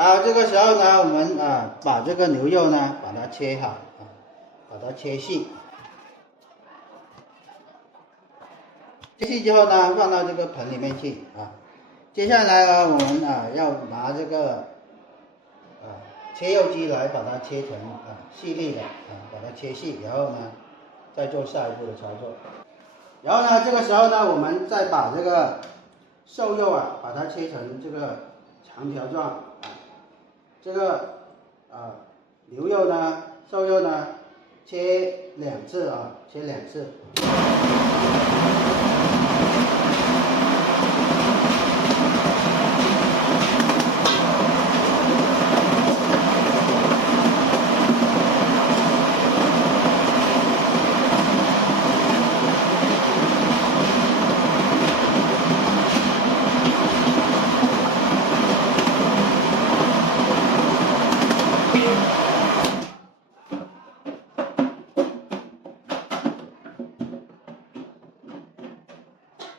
好，这个时候呢，我们把这个牛肉呢，把它切好把它切细。切细之后呢，放到这个盆里面去接下来呢，我们要拿这个切肉机来把它切成细粒的把它切细，然后呢，再做下一步的操作。然后呢，这个时候呢，我们再把这个瘦肉把它切成这个长条状这个牛肉呢，瘦肉呢，切2次切2次。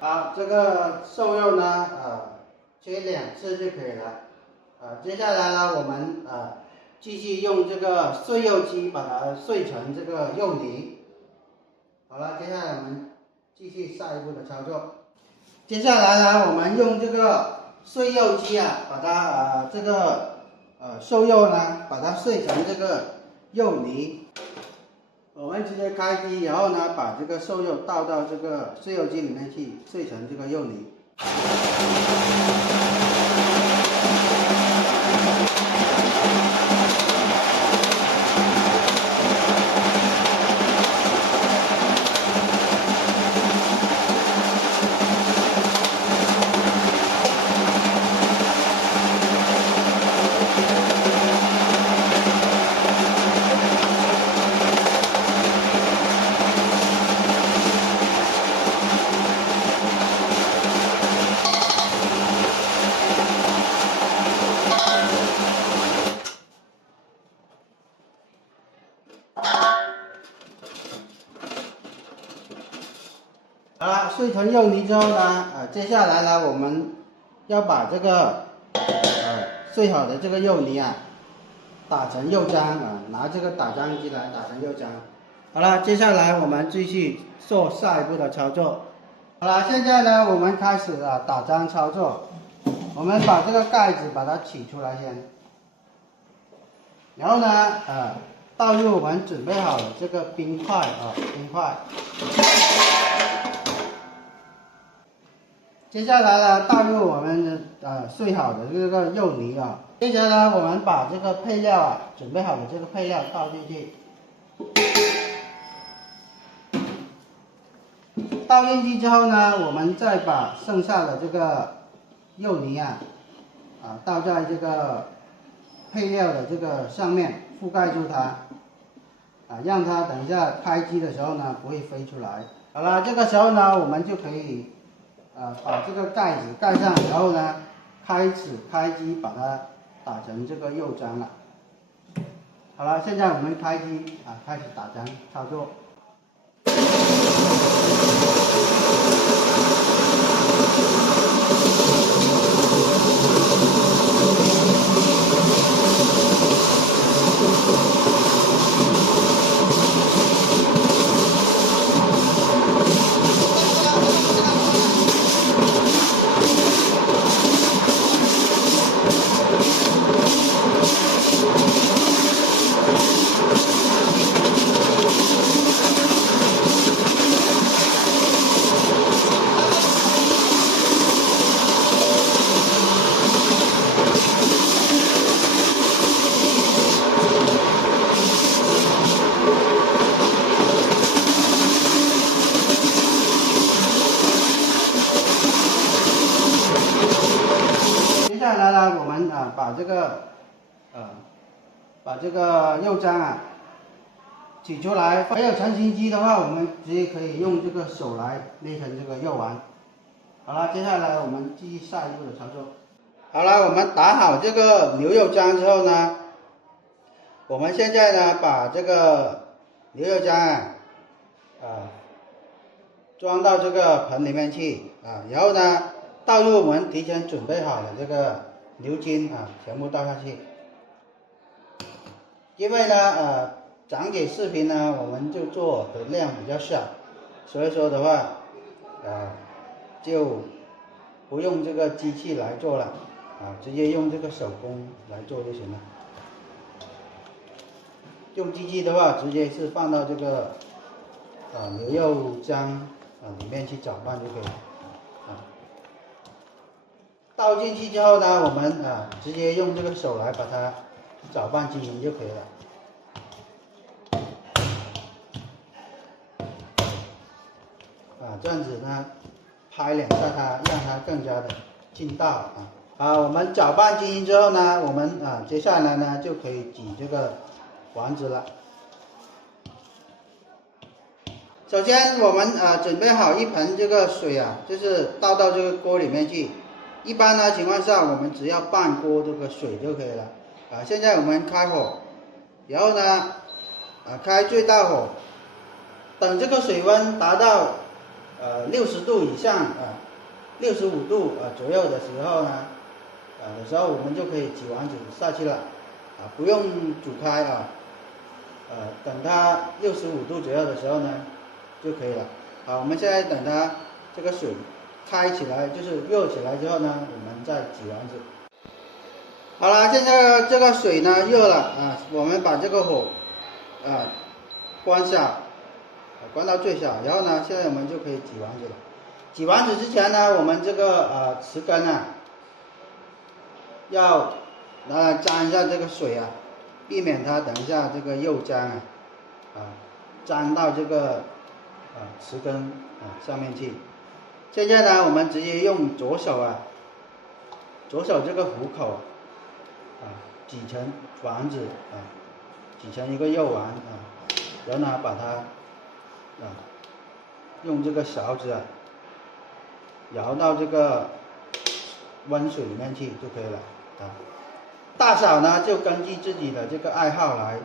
好，这个瘦肉呢，切2次就可以了。接下来呢，我们继续用这个碎肉机把它碎成这个肉泥。好了，接下来我们继续下一步的操作。接下来呢，我们用这个碎肉机把它这个瘦肉呢，把它碎成这个肉泥。我们直接开机，然后呢，把这个瘦肉倒到这个碎肉机里面去，碎成这个肉泥。好了，碎成肉泥之后呢，接下来呢，我们要把这个碎好的这个肉泥打成肉浆拿这个打浆机来打成肉浆。好了，接下来我们继续做下一步的操作。好了，现在呢，我们开始打浆操作。我们把这个盖子把它取出来先，然后呢，倒入我们准备好的这个冰块冰块。接下来呢，倒入我们碎好的这个肉泥接下来我们把这个配料准备好的这个配料倒进去。倒进去之后呢，我们再把剩下的这个肉泥倒在这个配料的这个上面，覆盖住它让它等一下开机的时候呢不会飞出来。好了，这个时候呢，我们就可以把这个盖子盖上，然后呢开始开机，把它打成这个肉浆了。好了，现在我们开机开始打浆操作。接下来呢，我们把这个肉浆取出来。还有成型机的话，我们直接可以用这个手来捏成这个肉丸。好了，接下来我们继续下一步的操作。好了，我们打好这个牛肉浆之后呢，我们现在呢把这个牛肉浆装到这个盆里面去然后呢倒入我们提前准备好的这个牛筋啊全部倒下去。因为呢讲解视频呢我们就做的量比较小，所以说的话就不用这个机器来做了直接用这个手工来做就行了。用机器的话，直接是放到这个牛肉浆里面去搅拌就可以了倒进去之后呢，我们直接用这个手来把它搅拌均匀就可以了。这样子呢，拍两下它，让它更加的劲道我们搅拌均匀之后呢，我们接下来呢就可以挤这个丸子了。首先我们准备好一盆这个水就是倒到这个锅里面去。一般的情况下，我们只要半锅这个水就可以了现在我们开火，然后呢开最大火，等这个水温达到60度以上65度左右的时候呢我们就可以挤丸子下去了不用煮开等它65度左右的时候呢就可以了。我们现在等它这个水开起来，就是热起来之后呢，我们再挤丸子。好了，现在这个水呢热了我们把这个火关小，关到最小，然后呢，现在我们就可以挤丸子了。挤丸子之前呢，我们这个匙羹要拿来沾一下这个水避免它等一下这个肉浆沾到这个匙羹上面去。现在呢，我们直接用左手这个虎口挤成丸子挤成一个肉丸然后呢，把它用这个勺子舀到这个温水里面去就可以了大小呢，就根据自己的这个爱好来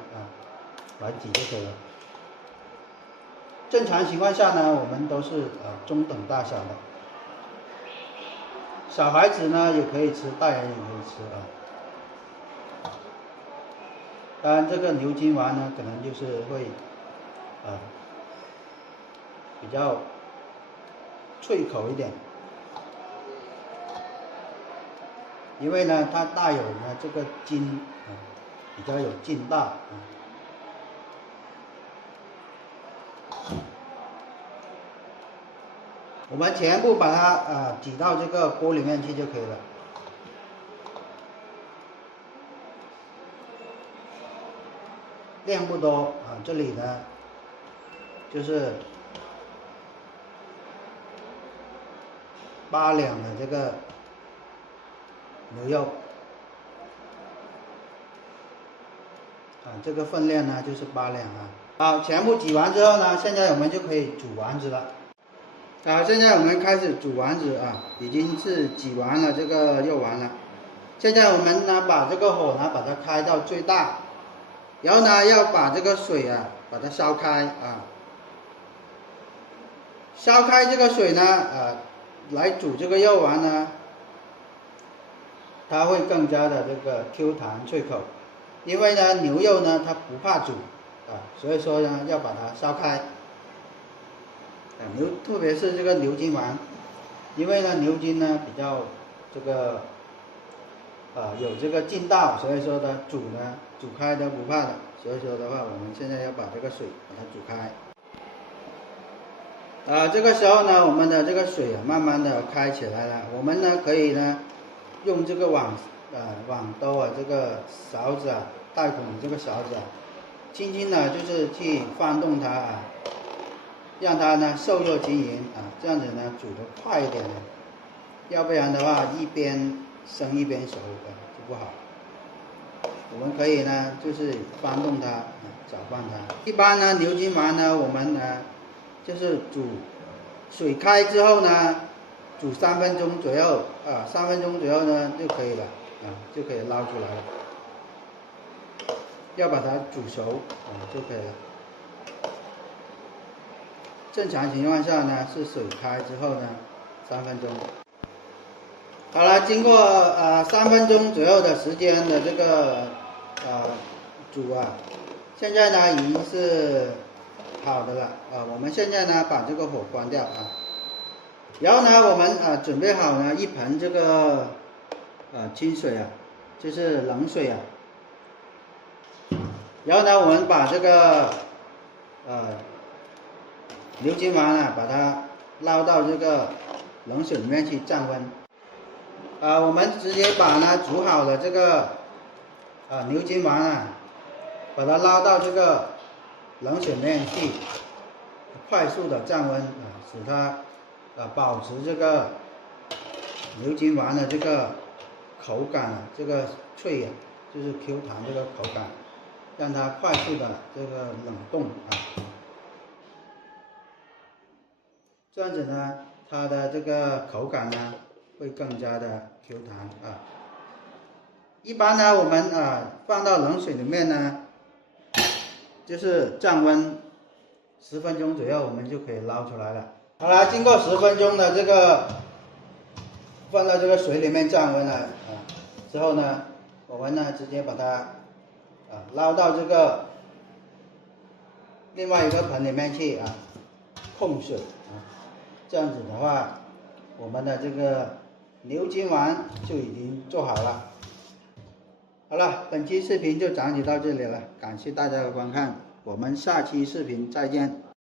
挤就可以了。正常情况下呢，我们都是中等大小的。小孩子呢也可以吃，大人也可以吃当然，这个牛筋丸呢，可能就是会比较脆口一点，因为呢它带有呢这个筋比较有劲道我们全部把它挤到这个锅里面去就可以了。量不多这里呢就是8两的这个牛肉这个分量呢就是8两好，全部挤完之后呢，现在我们就可以煮丸子了。现在我们开始煮丸子已经是挤完了这个肉丸了。现在我们呢把这个火呢把它开到最大，然后呢要把这个水把它烧开烧开这个水呢来煮这个肉丸呢，它会更加的这个 Q 弹脆口。因为呢牛肉呢它不怕煮所以说呢要把它烧开特别是这个牛筋丸，因为呢牛筋呢比较这个有这个劲道，所以说呢煮开都不怕的。所以说的话，我们现在要把这个水把它煮开这个时候呢，我们的这个水慢慢的开起来了。我们呢可以呢用这个网兜这个勺子带孔这个勺子轻轻的就是去翻动它让它呢受热均匀这样子呢煮得快一点要不然的话一边生一边熟就不好。我们可以呢就是翻动它搅拌它。一般呢牛筋丸呢我们就是煮水开之后呢煮3分钟左右3分钟左右呢就可以了就可以捞出来了。要把它煮熟就可以了。正常情况下呢是水开之后呢3分钟。好了，经过3分钟左右的时间的这个煮啊，现在呢已经是好的了我们现在呢把这个火关掉然后呢我们准备好呢一盆这个清水就是冷水然后呢我们把这个牛筋丸把它捞到这个冷水里面去降温我们直接把煮好的这个牛筋丸把它捞到这个冷水里面去，快速的降温使它保持这个牛筋丸的这个口感这个脆就是 Q 弹这个口感，让它快速的这个冷冻这样子呢，它的这个口感呢会更加的 Q 弹一般呢，我们放到冷水里面呢，就是降温10分钟左右，我们就可以捞出来了。好了，经过10分钟的这个放到这个水里面降温了之后呢，我们呢直接把它捞到这个另外一个盆里面去控水这样子的话，我们的这个牛筋丸就已经做好了。好了，本期视频就讲解到这里了，感谢大家的观看，我们下期视频再见。